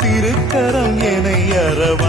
திருக்கரம் என அறவ